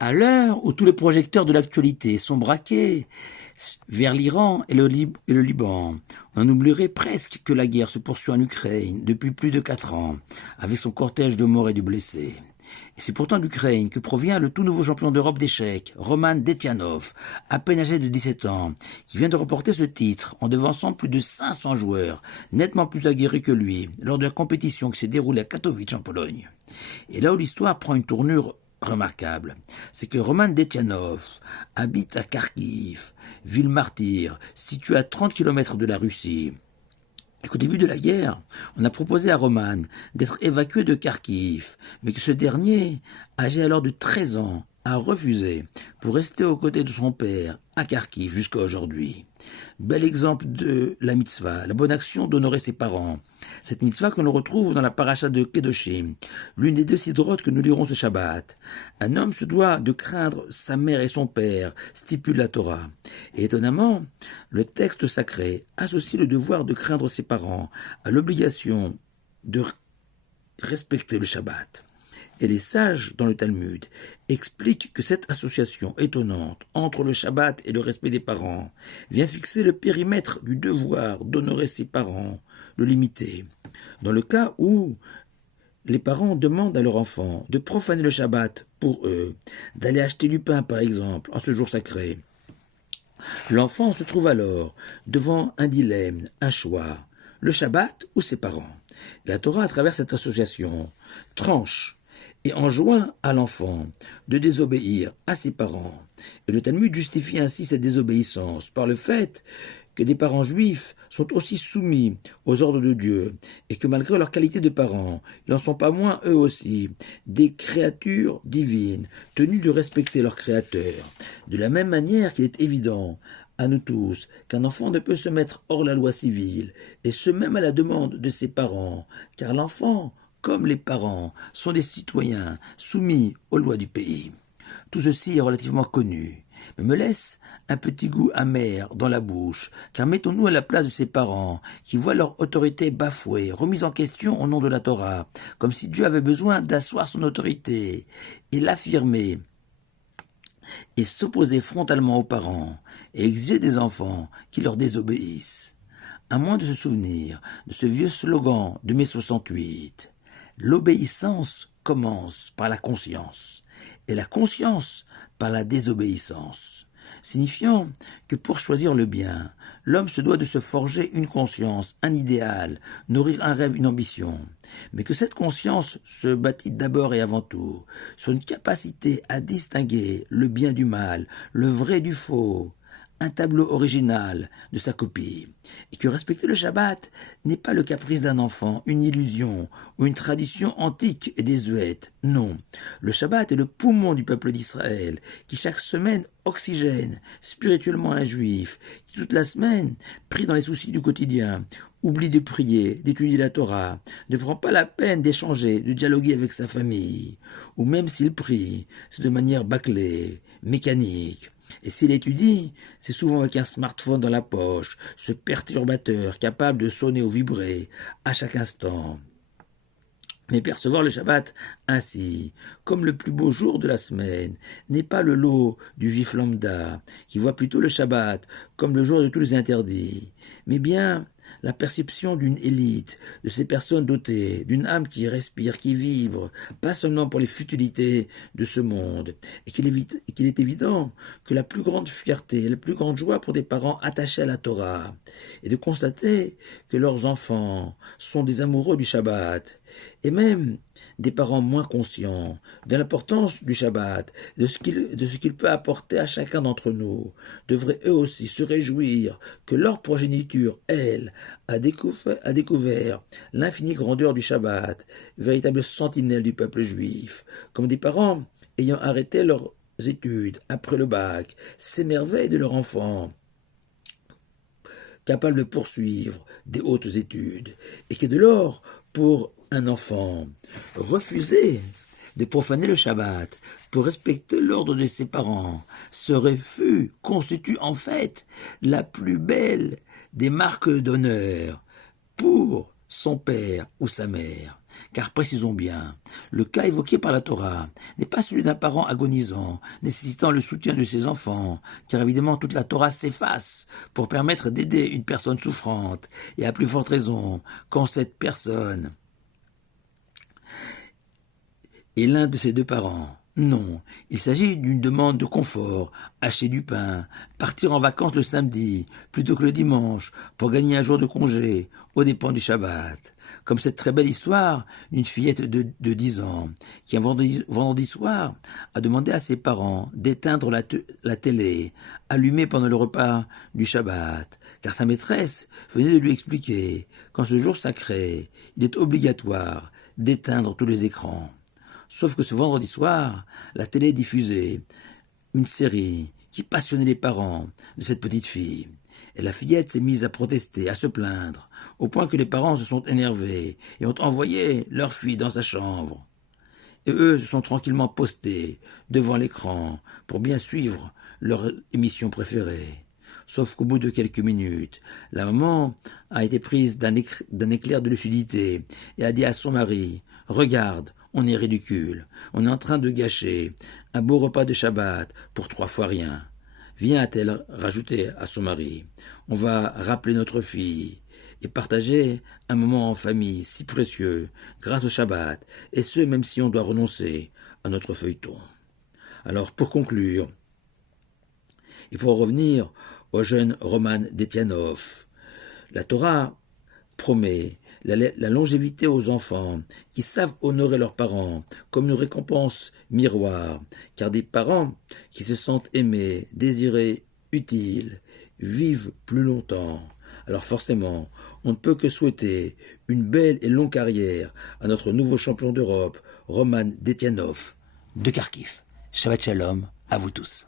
À l'heure où tous les projecteurs de l'actualité sont braqués vers l'Iran et le Liban, on oublierait presque que la guerre se poursuit en Ukraine depuis plus de 4 ans, avec son cortège de morts et de blessés. Et c'est pourtant d'Ukraine que provient le tout nouveau champion d'Europe d'échecs, Roman Detyanov, à peine âgé de 17 ans, qui vient de remporter ce titre en devançant plus de 500 joueurs, nettement plus aguerris que lui, lors de la compétition qui s'est déroulée à Katowice en Pologne. Et là où l'histoire prend une tournure remarquable, c'est que Roman Detyanov habite à Kharkiv, ville martyre, située à 30 km de la Russie, et qu'au début de la guerre, on a proposé à Roman d'être évacué de Kharkiv, mais que ce dernier, âgé alors de 13 ans, a refusé pour rester aux côtés de son père à Kharkiv jusqu'à aujourd'hui. Bel exemple de la mitzvah, la bonne action d'honorer ses parents. Cette mitzvah que l'on retrouve dans la paracha de Kedoshim, l'une des deux sidrotes que nous lirons ce Shabbat. Un homme se doit de craindre sa mère et son père, stipule la Torah. Et étonnamment, le texte sacré associe le devoir de craindre ses parents à l'obligation de respecter le Shabbat. Et les sages dans le Talmud expliquent que cette association étonnante entre le Shabbat et le respect des parents vient fixer le périmètre du devoir d'honorer ses parents, le limiter. Dans le cas où les parents demandent à leur enfant de profaner le Shabbat pour eux, d'aller acheter du pain par exemple en ce jour sacré, l'enfant se trouve alors devant un dilemme, un choix, le Shabbat ou ses parents. La Torah, à travers cette association, tranche et enjoint à l'enfant de désobéir à ses parents. Et le Talmud justifie ainsi cette désobéissance par le fait que des parents juifs sont aussi soumis aux ordres de Dieu et que malgré leur qualité de parents, ils n'en sont pas moins eux aussi des créatures divines tenues de respecter leur Créateur. De la même manière qu'il est évident à nous tous qu'un enfant ne peut se mettre hors la loi civile, et ce même à la demande de ses parents, car l'enfant, comme les parents, sont des citoyens soumis aux lois du pays. Tout ceci est relativement connu, mais me laisse un petit goût amer dans la bouche, car mettons-nous à la place de ces parents qui voient leur autorité bafouée, remise en question au nom de la Torah, comme si Dieu avait besoin d'asseoir son autorité et l'affirmer et s'opposer frontalement aux parents et exiger des enfants qui leur désobéissent. À moins de se souvenir de ce vieux slogan de mai 68, l'obéissance commence par la conscience et la conscience par la désobéissance, signifiant que pour choisir le bien, l'homme se doit de se forger une conscience, un idéal, nourrir un rêve, une ambition, mais que cette conscience se bâtit d'abord et avant tout sur une capacité à distinguer le bien du mal, le vrai du faux, un tableau original de sa copie, et que respecter le Shabbat n'est pas le caprice d'un enfant, une illusion ou une tradition antique et désuète. Non, le Shabbat est le poumon du peuple d'Israël, qui chaque semaine oxygène spirituellement un juif, qui toute la semaine, pris dans les soucis du quotidien, oublie de prier, d'étudier la Torah, ne prend pas la peine d'échanger, de dialoguer avec sa famille, ou même s'il prie, c'est de manière bâclée, mécanique. Et s'il étudie, c'est souvent avec un smartphone dans la poche, ce perturbateur capable de sonner ou vibrer à chaque instant. Mais percevoir le Shabbat ainsi, comme le plus beau jour de la semaine, n'est pas le lot du juif lambda, qui voit plutôt le Shabbat comme le jour de tous les interdits, mais bien la perception d'une élite, de ces personnes dotées d'une âme qui respire, qui vibre, pas seulement pour les futilités de ce monde, et qu'il est évident que la plus grande fierté, la plus grande joie pour des parents attachés à la Torah, est de constater que leurs enfants sont des amoureux du Shabbat, et même des parents moins conscients de l'importance du Shabbat, de ce qu'il peut apporter à chacun d'entre nous, devraient eux aussi se réjouir que leur progéniture, elle, a découvert l'infinie grandeur du Shabbat, véritable sentinelle du peuple juif, comme des parents ayant arrêté leurs études après le bac, s'émerveillent de leur enfant, capable de poursuivre des hautes études, et que de lors, pour un enfant, refuser de profaner le Shabbat pour respecter l'ordre de ses parents, ce refus constitue en fait la plus belle des marques d'honneur pour son père ou sa mère. car précisons bien, le cas évoqué par la Torah n'est pas celui d'un parent agonisant, nécessitant le soutien de ses enfants, car évidemment toute la Torah s'efface pour permettre d'aider une personne souffrante, et à plus forte raison quand cette personne est l'un de ses deux parents. Non, il s'agit d'une demande de confort, acheter du pain, partir en vacances le samedi plutôt que le dimanche pour gagner un jour de congé aux dépens du Shabbat. Comme cette très belle histoire d'une fillette de 10 ans qui un vendredi soir a demandé à ses parents d'éteindre la télé allumée pendant le repas du Shabbat, car sa maîtresse venait de lui expliquer qu'en ce jour sacré, il est obligatoire d'éteindre tous les écrans. Sauf que ce vendredi soir, la télé diffusait une série qui passionnait les parents de cette petite fille. Et la fillette s'est mise à protester, à se plaindre, au point que les parents se sont énervés et ont envoyé leur fille dans sa chambre. Et eux se sont tranquillement postés devant l'écran pour bien suivre leur émission préférée. Sauf qu'au bout de quelques minutes, la maman a été prise d'un éclair de lucidité et a dit à son mari « Regarde, on est ridicule, on est en train de gâcher un beau repas de Shabbat pour 3 fois rien. » Viens, a-t-elle rajouté à son mari, on va rappeler notre fille et partager un moment en famille si précieux grâce au Shabbat, et ce même si on doit renoncer à notre feuilleton. Alors pour conclure, et pour revenir au jeune Roman Detianov, la Torah promet la longévité aux enfants qui savent honorer leurs parents comme une récompense miroir, car des parents qui se sentent aimés, désirés, utiles, vivent plus longtemps. Alors forcément, on ne peut que souhaiter une belle et longue carrière à notre nouveau champion d'Europe, Roman Detianov de Kharkiv. Shabbat Shalom à vous tous.